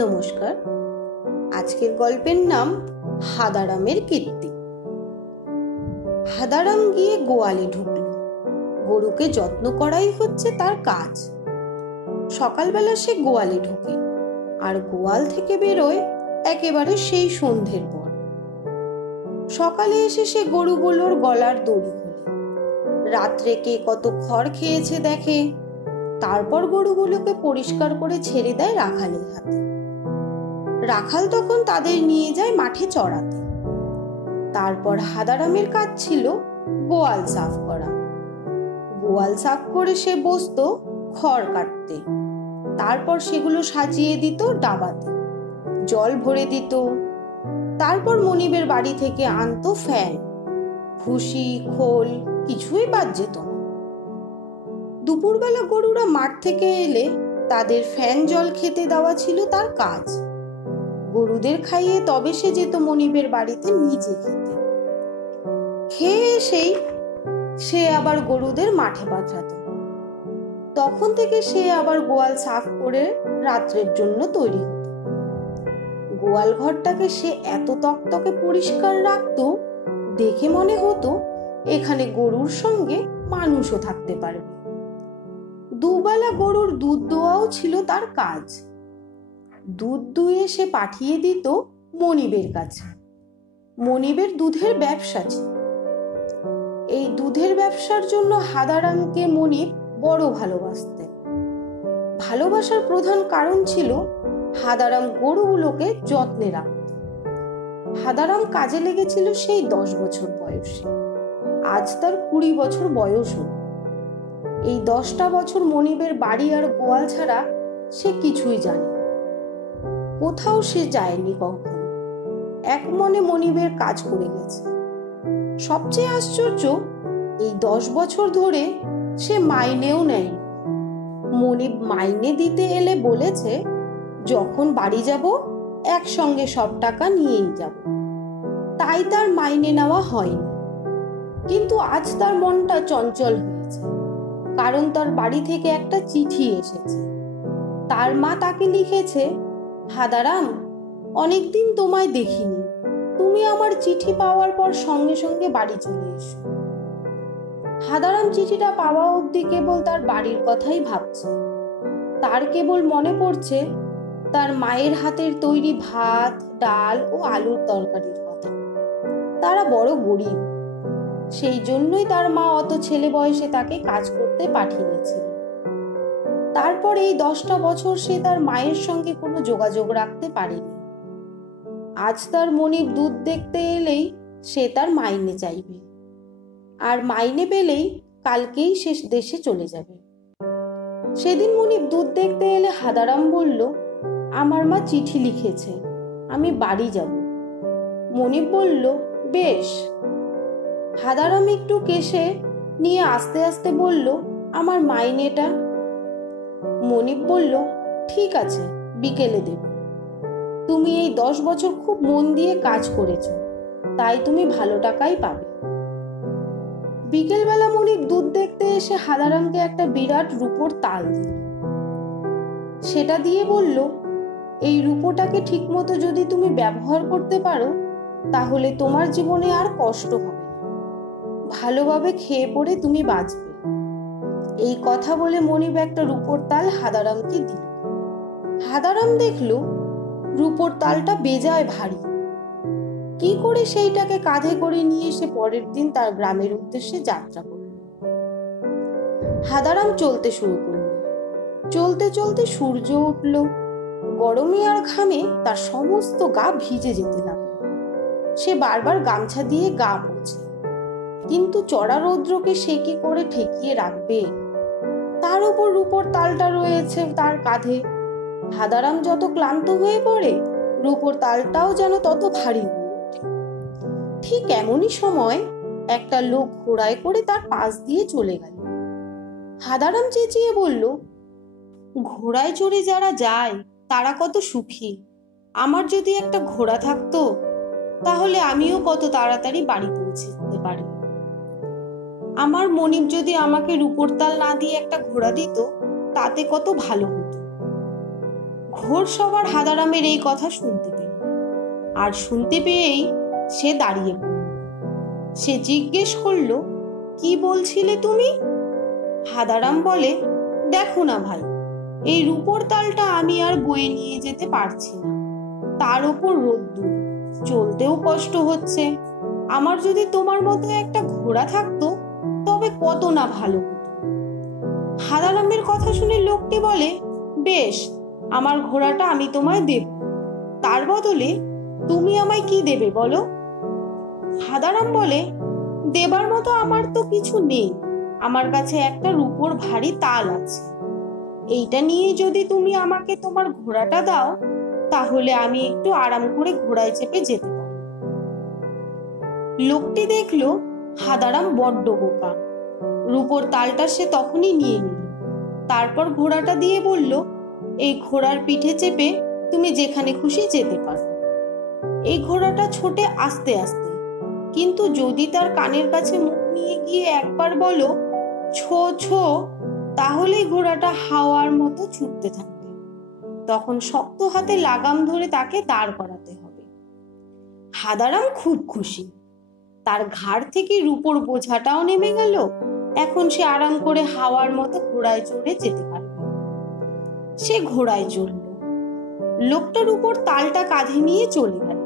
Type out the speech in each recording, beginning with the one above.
নমস্কার। আজকের গল্পের নাম হাদারামের কীর্তি। হাদারাম গিয়ে গোয়ালে ঢুকল। গরুকে যত্ন করাই হচ্ছে তার কাজ। সকালবেলা সে গোয়ালে ঢোকে আর গোয়াল থেকে বেরোয় একেবারে সেই সন্ধ্যের পর। সকালে এসে সে গরুগুলোর গলার দড়ি খোলে, রাত্রে কে কত খড় খেয়েছে দেখে, তারপর গরুগুলোকে পরিষ্কার করে ছেড়ে দেয় রাখালের হাতে। রাখাল তখন তাদের নিয়ে যায় মাঠে চড়াতে। তারপর হাদারামের কাজ ছিল গোয়াল সাফ করা। গোয়াল সাফ করে সে বসতো খড় কাটতে। তারপর সেগুলো সাজিয়ে দিত ডাবাতে, জল ভরে দিত। তারপর মনিবের বাড়ি থেকে আনতো ফ্যান, ভুসি, খোল, কিছুই বাদ যেত না। দুপুরবেলা গরুরা মাঠ থেকে এলে তাদের ফ্যান জল খেতে দেওয়া ছিল তার কাজ। গরুদের খাইয়ে তবে সে যেত মনিবের বাড়িতে নিজে খেতে। খেয়ে এসেই সে আবার গরুদের মাঠে পাঠাতো। তখন থেকে সে আবার গোয়াল সাফ করে রাত্রের জন্য তৈরি হতো। গোয়াল ঘরটাকে সে এত তকতকে পরিষ্কার রাখতো, দেখে মনে হতো এখানে গরুর সঙ্গে মানুষও থাকতে পারবে। দুবেলা গরুর দুধ দোয়াও ছিল তার কাজ। দুধ দুয়ে সে পাঠিয়ে দিত মনিবের কাছে। মনিবের দুধের ব্যবসা ছিল। এই দুধের ব্যবসার জন্য হাদারামকে মনিব বড় ভালোবাসতেন। ভালোবাসার প্রধান কারণ ছিল হাদারাম গরুগুলোকে যত্নে রাখত। হাদারাম কাজে লেগেছিল সেই 10 বছর বয়সে। আজ তার 20 বছর বয়স হল। এই 10টা বছর মনিবের বাড়ি আর গোয়াল ছাড়া সে কিছুই জানে না। কোথাও সে যায়নি কখনো। এক মনে মনিবের কাজ করে গেছে। সবচেয়ে আশ্চর্য, এই 10 বছর ধরে সে মাইনেও নেয়নি। মনিব মাইনে দিতে এলে বলেছে, যখন বাড়ি যাব একসঙ্গে সব টাকা নিয়েই যাব। তাই তার মাইনে নেওয়া হয়নি। কিন্তু আজ তার মনটা চঞ্চল হয়েছে, কারণ তার বাড়ি থেকে একটা চিঠি এসেছে। তার মা তাকে লিখেছে, হাদারাম, অনেকদিন তোমায় দেখিনি। তুমি আমার চিঠি পাওয়ার পর সঙ্গে সঙ্গে বাড়ি চলে এসো। হাদারাম চিঠিটা পাওয়া অবধি কেবল তার বাড়ির কথাই ভাবছে। তার কেবল মনে পড়ছে তার মায়ের হাতের তৈরি ভাত, ডাল ও আলুর তরকারির কথা। তারা বড় গরিব, সেই জন্যই তার মা অত ছেলে বয়সে তাকে কাজ করতে পাঠিয়েছিল। তারপর এই 10টা বছর সে তার মায়ের সঙ্গে কোনো যোগাযোগ রাখতে পারেনি। আজ তার মনিব দুধ দেখতে এলেই সে তার মাইনে চাইবে, আর মাইনে পেলেই কালকেই সে দেশে চলে যাবে। সেদিন মনিব দুধ দেখতে এলে হাদারাম বলল, আমার মা চিঠি লিখেছে, আমি বাড়ি যাব। মনিব বলল, বেশ। হাদারাম একটু কেশে নিয়ে আস্তে আস্তে বলল, আমার মাইনেটা? মনিব বলল, ঠিক আছে, বিকেলে দেব। তুমি এই 10 বছর খুব মন দিয়ে কাজ করেছ, তাই তুমি ভালো টাকাই পাবে। বিকেলবেলা মনিব দুধ দেখতে এসে হাদারামকে একটা বিরাট রূপোর তাল দিল। সেটা দিয়ে বলল, এই রূপোটাকে ঠিকমতো যদি তুমি ব্যবহার করতে পারো, তাহলে তোমার জীবনে আর কষ্ট হবে না। ভালোভাবে খেয়ে পড়ে তুমি বাঁচবে। এই কথা বলে মনিব একটা রূপোর তাল হাদারামকে দিল। হাদারাম দেখল রূপোর তালটা বেজায় ভারী। কি করে সেইটাকে কাঁধে করে নিয়ে এসে পরের দিন তার গ্রামের উদ্দেশ্যে যাত্রা করল। হাদারাম চলতে শুরু করল। চলতে চলতে সূর্য উঠল। গরমে আর ঘামে তার সমস্ত গা ভিজে যেতে লাগলো। সে বারবার গামছা দিয়ে গা পোছে, কিন্তু চড়া রৌদ্রকে সে কি করে ঠেকিয়ে রাখবে? তার উপর রূপোর তালটা রয়েছে তার কাঁধে। হাদারাম যত ক্লান্ত হয়ে পড়ে, রূপোর তালটাও যেন তত ভারী হয়ে ওঠে। ঠিক এমনই সময় একটা লোক ঘোড়ায় করে তার পাশ দিয়ে চলে গেল। হাদারাম চেঁচিয়ে বলল, ঘোড়ায় চড়ে যারা যায় তারা কত সুখী। আমার যদি একটা ঘোড়া থাকতো, তাহলে আমিও কত তাড়াতাড়ি বাড়ি পৌঁছে যেতে পারি। আমার মনিব যদি আমাকে রূপোর তাল না দিয়ে একটা ঘোড়া দিত, তাতে কত ভালো হতো। ঘোড়সওয়ার হাদারামের এই কথা শুনতে পেল, আর শুনতে পেয়েই সে দাঁড়িয়ে পড়ল। সে জিজ্ঞেস করলো, কি বলছিলে তুমি? হাদারাম বলে, দেখো না ভাই, এই রূপোর তালটা আমি আর বয়ে নিয়ে যেতে পারছি না, তার উপর রোদ্দুর, চলতেও কষ্ট হচ্ছে। আমার যদি তোমার মতো একটা ঘোড়া থাকতো তবে কত না ভালো হতো। হাদারামের কথা শুনে লোকটি বলে, বেশ, আমার ঘোড়াটা আমি তোমায় দেব, তার বদলে তুমি আমায় কি দেবে বলো? হাদারাম বলে, দেবার মতো আমার তো কিছু নেই, আমার কাছে একটা রূপোর ভারী তাল আছে, এইটা নিয়ে যদি তুমি আমাকে তোমার ঘোড়াটা দাও তাহলে আমি একটু আরাম করে ঘোড়ায় চেপে যেতে পারি। লোকটি দেখলো হাদারাম বড্ড বোকা। রূপোর তালটা সে তখনই নিয়ে নিল, তারপর ঘোড়াটা দিয়ে বলল, এই ঘোড়ার পিঠে চেপে তুমি যেখানে খুশি যেতে পারো। এই ঘোড়াটা ছোটে আস্তে আস্তে, কিন্তু যদি তার কানের কাছে মুখ নিয়ে গিয়ে একবার বলো ছো ছো, তাহলেই ঘোড়াটা হাওয়ার মতো ছুটতে থাকবে। তখন শক্ত হাতে লাগাম ধরে তাকে দাঁড় করাতে হবে। হাদারাম খুব খুশি, তার ঘাড় থেকে রূপোর বোঝাটাও নেমে গেল। এখন সে আরাম করে হাওয়ার মতো ঘোড়ায় চড়ে যেতে পারবে। সে ঘোড়ায় চড়ল, লোকটার উপর তালটা কাঁধে নিয়ে চলে গেল।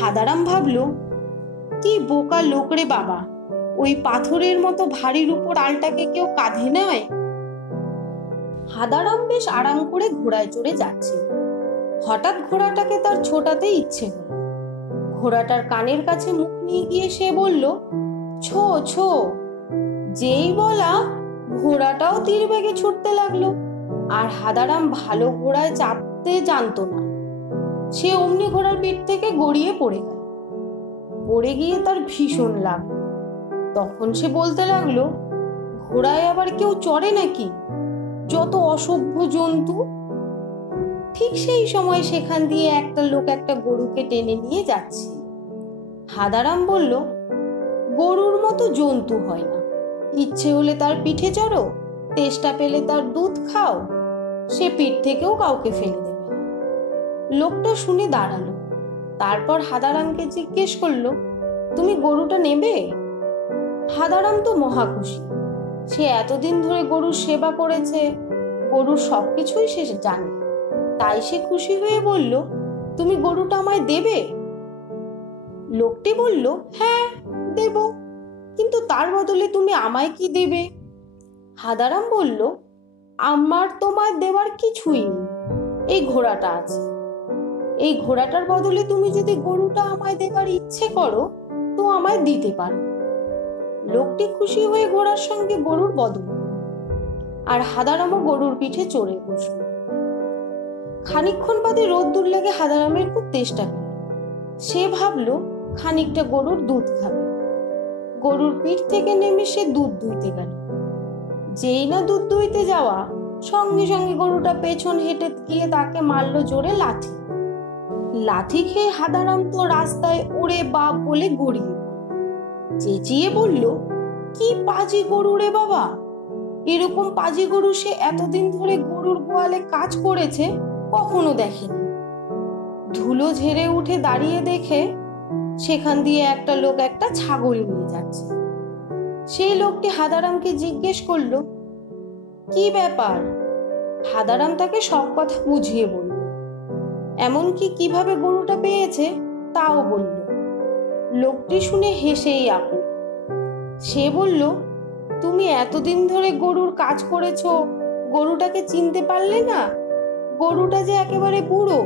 হাদারাম ভাবল, কি বোকা লোক রে বাবা, ওই পাথরের মতো ভারীর উপর তালটাকে কেউ কাঁধে নেয়। হাদারাম বেশ আরাম করে ঘোড়ায় চড়ে যাচ্ছে। হঠাৎ ঘোড়াটাকে তার ছোটাতে ইচ্ছে হলো। ঘোড়াটার কানের কাছে মুখ নিয়ে গিয়ে সে বলল, ছো ছো। যেই বলা, ঘোড়াটাও তীর বেগে ছুটতে লাগলো। আর হাদারাম ভালো ঘোড়ায় চাপতে জানতো না, সে অমনি ঘোড়ার পিঠ থেকে গড়িয়ে পড়ে গেল। পড়ে গিয়ে তার ভীষণ লাগলো। তখন সে বলতে লাগলো, ঘোড়ায় আবার কেউ চড়ে নাকি, যত অসভ্য জন্তু। ঠিক সেই সময় সেখান দিয়ে একটা লোক একটা গরুকে টেনে নিয়ে যাচ্ছে। হাদারাম বলল, গরুর মতো জন্তু হয় না, ইচ্ছে হলে তার পিঠে চড়ো, তেষ্টা পেলে তার দুধ খাও, সে পিঠ থেকেও কাউকে ফেলে দেবে না। লোকটা শুনে দাঁড়ালো, তারপর হাদারামকে জিজ্ঞেস করলো, তুমি গরুটা নেবে? হাদারাম তো মহা খুশি, সে এতদিন ধরে গরুর সেবা করেছে, গরুর সবকিছুই সে জানে, তাই সে খুশি হয়ে বলল, তুমি গরুটা আমায় দেবে? লোকটি বলল, হ্যাঁ দেব, কিন্তু তার বদলে তুমি আমায় কি দেবে? হাদারাম বলল, আমার তোমায় দেওয়ার কিছুই নেই, এই ঘোড়াটা আছে, এই ঘোড়াটার বদলে তুমি যদি গরুটা আমায় দেবার ইচ্ছে করো তো আমায় দিতে পারো। লোকটি খুশি হয়ে ঘোড়ার সঙ্গে গরুর বদল করল, আর হাদারামও গরুর পিঠে চড়ে বসল। খানিকক্ষণ বাদে রোদ্দুর লেগে হাদারামের খুব তেষ্টা পেল। সে ভাবলো খানিকটা গরুর দুধ খাবে। গরুর পিঠ থেকে নেমে সে দুধ দুইতে গেল। যেই না দুধ দুইতে যাওয়া, সঙ্গে সঙ্গে গরুটা পেছন হেঁটে গিয়ে তাকে মারলো জোরে লাথি। লাথি খেয়ে হাদারাম তো রাস্তায় ওরে বাপ বলে গড়িয়ে চেঁচিয়ে বলল, কি পাজি গরু রে বাবা, এরকম পাজি গরু সে এতদিন ধরে গরুর গোয়ালে কাজ করেছে কখনো দেখেনি। ধুলো ঝেড়ে উঠে দাঁড়িয়ে দেখে সেখান দিয়ে একটা লোক একটা ছাগল নিয়ে যাচ্ছে। সেই লোকটি হাদারামকে জিজ্ঞেস করলো, কি ব্যাপার? হাদারাম তাকে সব কথা বুঝিয়ে বলল, এমনকি কিভাবে গরুটা পেয়েছে তাও বলল। লোকটি শুনে হেসেই আকুল। সে বলল, তুমি এতদিন ধরে গরুর কাজ করেছো, গরুটাকে চিনতে পারলে না? গরুটা যে একেবারে বুড়ো,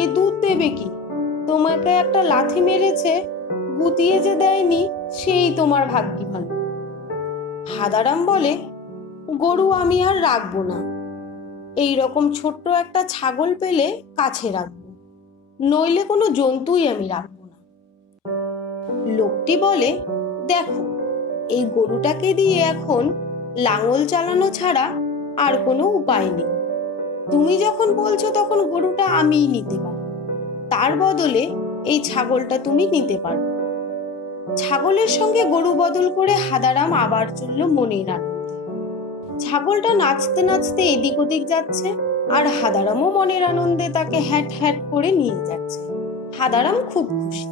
এ দুধ দেবে কি? তোমাকে একটা লাথি মেরেছে, গুতিয়ে যে দেয়নি, সেই তোমার ভাগ্যি ভালো। হাদারাম বলে, গরু আমি আর রাখবো না, এই রকম ছোট্ট একটা ছাগল পেলে কাছে রাখবো, নইলে কোনো জন্তুই আমি রাখবো না। লোকটি বলে, দেখো, এই গরুটাকে দিয়ে এখন লাঙল চালানো ছাড়া আর কোনো উপায় নেই। তুমি যখন বলছো তখন গরুটা আমিই নিতে পারি, তার বদলে এই ছাগলটা তুমি নিতে পারো। ছাগলের সঙ্গে গরু বদল করে হাদারাম আবার চলল মনের আনন্দে। ছাগলটা নাচতে নাচতে এদিক ওদিক যাচ্ছে আর হাদারামও মনের আনন্দে তাকে হ্যাট হ্যাট করে নিয়ে যাচ্ছে। হাদারাম খুব খুশি।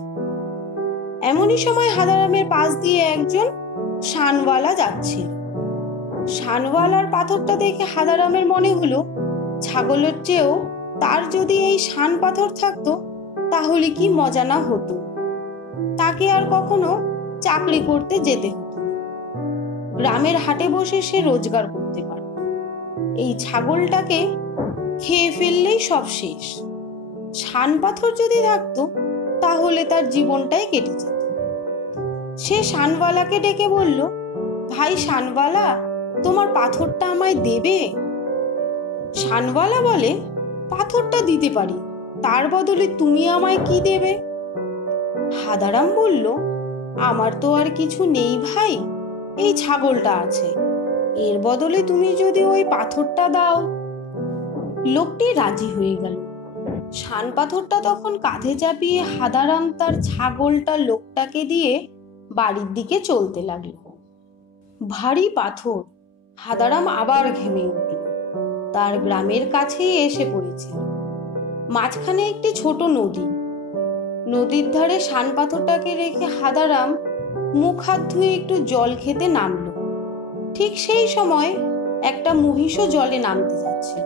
এমনই সময় হাদারামের পাশ দিয়ে একজন শানওয়ালা যাচ্ছিল। শানওয়ালার পাথরটা দেখে হাদারামের মনে হলো ছাগলের চেয়েও তার যদি এই শান পাথর থাকতো তাহলে কি মজা না হতো। তাকে আর কখনো চাকরি করতে যেতে হতো না। গ্রামের হাটে বসে সে রোজগার করতে পারত। এই ছাগলটাকে খেয়ে ফেললেই সব শেষ। শান পাথর যদি থাকতো তাহলে তার জীবনটাই কেটে যেত। সে শানওয়ালাকে ডেকে বলল, ভাই শানওয়ালা, তোমার পাথরটা আমায় দেবে? শানওয়ালা বলে, পাথরটা দিতে পারি, তার বদলে তুমি আমায় কি দেবে? হাদারাম বলল, আমার তো আর কিছু নেই ভাই, এই ছাগলটা আছে, এর বদলে তুমি যদি ওই পাথরটা দাও। লোকটি রাজি হয়ে গেল। শান পাথরটা তখন কাঁধে চাপিয়ে হাদারাম তার ছাগলটা লোকটাকে দিয়ে বাড়ির দিকে চলতে লাগলো। ভারী পাথর। হাদারাম আবার ঘেমে উঠল। তার গ্রামের কাছেই এসে পড়েছিল। মাঝখানে একটি ছোট নদী। নদীর ধারে শান পাথরটাকে রেখে হাদারাম মুখ হাত ধুয়ে একটু জল খেতে নামল। ঠিক সেই সময় একটা মহিষও জলে নামতে যাচ্ছিল।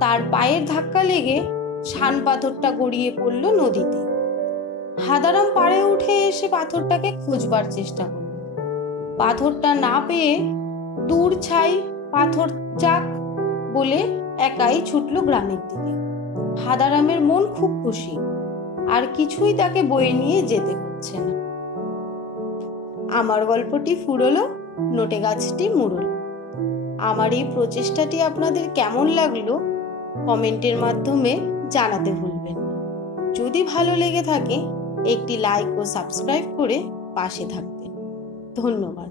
তার পায়ের ধাক্কা লেগে শান পাথরটা গড়িয়ে পড়ল নদীতে। হাদারাম পাড়ে উঠে এসে পাথরটাকে খোঁজবার চেষ্টা করল। পাথরটা না পেয়ে দূর ছাই পাথর চাক বলে একাই ছুটল গ্রামের দিকে। হাদারামের মন খুব খুশি, আর কিছুই তাকে বয়ে নিয়ে যেতে হচ্ছে না। আমার গল্পটি ফুরলো, নোটে গাছটি মুড়ল। আমার এই প্রচেষ্টাটি আপনাদের কেমন লাগলো কমেন্টের মাধ্যমে জানাতে ভুলবেন না। যদি ভালো লেগে থাকে একটি লাইক ও সাবস্ক্রাইব করে পাশে থাকবেন। ধন্যবাদ।